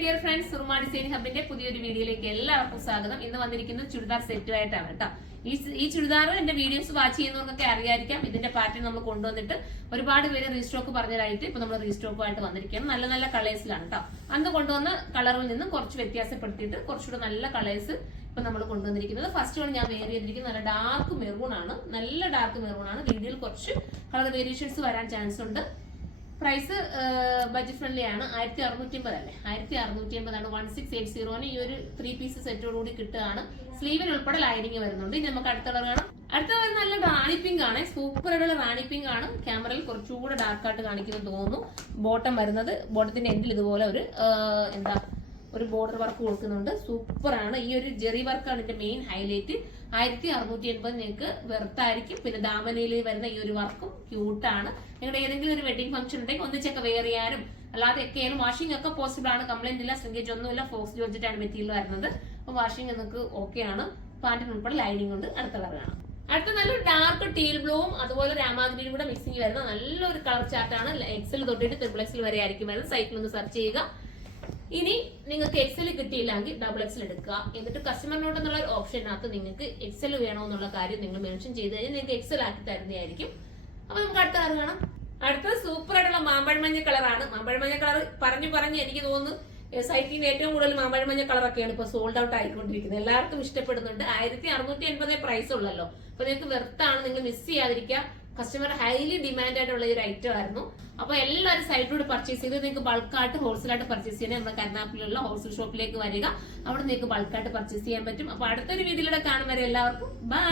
Dear friends, സുറുമ design ഹബിന്റെ പുതിയൊരു വീഡിയോയിലേക്ക് എല്ലാവർക്കും സ്വാഗതം. ഇന്ന് വന്നിരിക്കുന്നത് ചുരിദാർ സെറ്റുമായിട്ടാണ് കേട്ടോ. ഈ ചുരിദാർ എന്റെ വീഡിയോസ് വാച്ച് ചെയ്യുന്നവർക്കൊക്കെ അറിയായിരിക്കാം. ഇതിന്റെ പാറ്റേൺ നമ്മൾ കൊണ്ടുവന്നിട്ട് ഒരുപാട് പേര് റീസ്റ്റോക്ക് പറഞ്ഞതായിട്ട് ഇപ്പൊ നമ്മൾ റീസ്റ്റോക്കുമായിട്ട് വന്നിരിക്കുകയാണ്. നല്ല നല്ല കളേഴ്സിലാണ് കേട്ടോ. അന്ന് കൊണ്ടുവന്ന കളറിൽ നിന്നും കുറച്ച് വ്യത്യാസപ്പെടുത്തിയിട്ട് കുറച്ചുകൂടെ നല്ല കളേഴ്സ് ഇപ്പൊ നമ്മൾ കൊണ്ടുവന്നിരിക്കുന്നത്. ഫസ്റ്റ് വൺ ഞാൻ വെയർ ചെയ്തിരിക്കുന്നത് നല്ല ഡാർക്ക് മെറൂൺ ആണ്. നല്ല ഡാർക്ക് മെറൂൺ ആണ്. വീഡിയോയിൽ കുറച്ച് കളർ വേരിയേഷൻസ് വരാൻ ചാൻസ് ഉണ്ട്. പ്രൈസ് ബഡ്ജറ്റ് ഫ്രണ്ട്ലി ആണ്. 1650 അല്ലേ, 1650 ആണ്. 1680 ഈ ഒരു 3 പീസ് സെറ്റോടുകൂടി കിട്ടുകയാണ്. സ്ലീവിന് ഉൾപ്പെടെ ലൈനിങ് വരുന്നുണ്ട്. ഇനി നമുക്ക് അടുത്ത കളർ കാണാം. അടുത്ത നല്ല റാണി പിങ്ക് ആണ്. സൂപ്പർ ആയിട്ടുള്ള റാണി പിങ്ക് ആണ്. ക്യാമറയിൽ കുറച്ചുകൂടെ ഡാർക്ക് ആയിട്ട് കാണിക്കുന്നു തോന്നുന്നു. ബോട്ടം വരുന്നത് ബോട്ടത്തിന്റെ എൻഡിൽ ഇതുപോലെ ഒരു ബോർഡർ വർക്ക് കൊടുക്കുന്നുണ്ട്. സൂപ്പർ ആണ്. ഈ ഒരു ജെറി വർക്കാണ് ഇതിന്റെ മെയിൻ ഹൈലൈറ്റ്. 1680 നിങ്ങൾക്ക് വെറുത്തായിരിക്കും. പിന്നെ ദാമനയിൽ വരുന്ന ഈ ഒരു വർക്കും ക്യൂട്ടാണ്. നിങ്ങളുടെ ഏതെങ്കിലും ഒരു വെഡിങ് ഫംഗ്ഷൻ ഉണ്ടെങ്കിൽ ഒന്നിച്ചൊക്കെ വെയർ ചെയ്യാനും അല്ലാതെ ഒക്കെയാലും വാഷിംഗ് ഒക്കെ പോസിബിൾ ആണ്. കംപ്ലൈന്റ് ഇല്ല, ശ്രിങ്കേജ് ഒന്നുമില്ല. ഫോക്സ് ജോർജറ്റാണ് മെറ്റീരിയൽ വരുന്നത്. അപ്പൊ വാഷിംഗ് നിങ്ങൾക്ക് ഓക്കെ ആണ്. പാന്റിന് ഉൾപ്പെടെ ലൈനിങ് ഉണ്ട്. അടുത്ത കളർ കാണാം. അടുത്ത നല്ലൊരു ഡാർക്ക് ടീൽ ബ്ലൂവും അതുപോലെ രാമാഗ്നിയും കൂടെ മിക്സിങ് വരുന്ന നല്ലൊരു കളർ ചാർട്ടാണ്. എക്സൽ തൊട്ടിട്ട് XXL വരെ ആയിരിക്കും വരുന്നത്. സൈറ്റിൽ ഒന്ന് സെർച്ച് ചെയ്യുക. ഇനി നിങ്ങൾക്ക് എക്സൽ കിട്ടിയില്ലെങ്കിൽ XXL എടുക്കുക. എന്നിട്ട് കസ്റ്റമർ നോട്ട് എന്നുള്ള ഒരു ഓപ്ഷനകത്ത് നിങ്ങൾക്ക് എക്സൽ വേണമെന്നുള്ള കാര്യം നിങ്ങൾ മെൻഷൻ ചെയ്ത് കഴിഞ്ഞാൽ നിങ്ങൾക്ക് എക്സൽ ആക്കി തരുന്നതായിരിക്കും. അപ്പൊ നമുക്ക് അടുത്ത കളർ കാണാം. അടുത്തത് സൂപ്പർ ആയിട്ടുള്ള മാമ്പഴമഞ്ഞ കളറാണ്. മാമ്പഴമഞ്ഞ കളർ പറഞ്ഞു എനിക്ക് തോന്നുന്നു സൈറ്റിൽ നിന്ന് ഏറ്റവും കൂടുതൽ മാമ്പഴമഞ്ഞ കളറൊക്കെയാണ് ഇപ്പൊ സോൾഡ് ഔട്ട് ആയിക്കൊണ്ടിരിക്കുന്നത്. എല്ലാവർക്കും ഇഷ്ടപ്പെടുന്നുണ്ട്. 1650 പ്രൈസ് ഉള്ളല്ലോ. അപ്പൊ നിങ്ങൾക്ക് വെർത്താണ്. നിങ്ങൾ മിസ് ചെയ്യാതിരിക്കുക. കസ്റ്റമർ ഹൈലി ഡിമാൻഡ് ആയിട്ടുള്ള ഒരു ഐറ്റം ആയിരുന്നു. അപ്പൊ എല്ലാവരും സൈറ്റിലൂടെ പർച്ചേസ് ചെയ്ത് നിങ്ങൾക്ക് ബൾക്കായിട്ട് ഹോൾസെയിലായിട്ട് പർച്ചേസ് ചെയ്യാൻ നമ്മുടെ കരുനാഗപ്പള്ളിയിലുള്ള ഹോൾസെയിൽ ഷോപ്പിലേക്ക് വരിക. അവിടെ നിങ്ങൾക്ക് ബൾക്കായിട്ട് പർച്ചേസ് ചെയ്യാൻ പറ്റും. അപ്പൊ അടുത്തൊരു വീഡിയോയിലൂടെ കാണും വരെ എല്ലാവർക്കും ബൈ.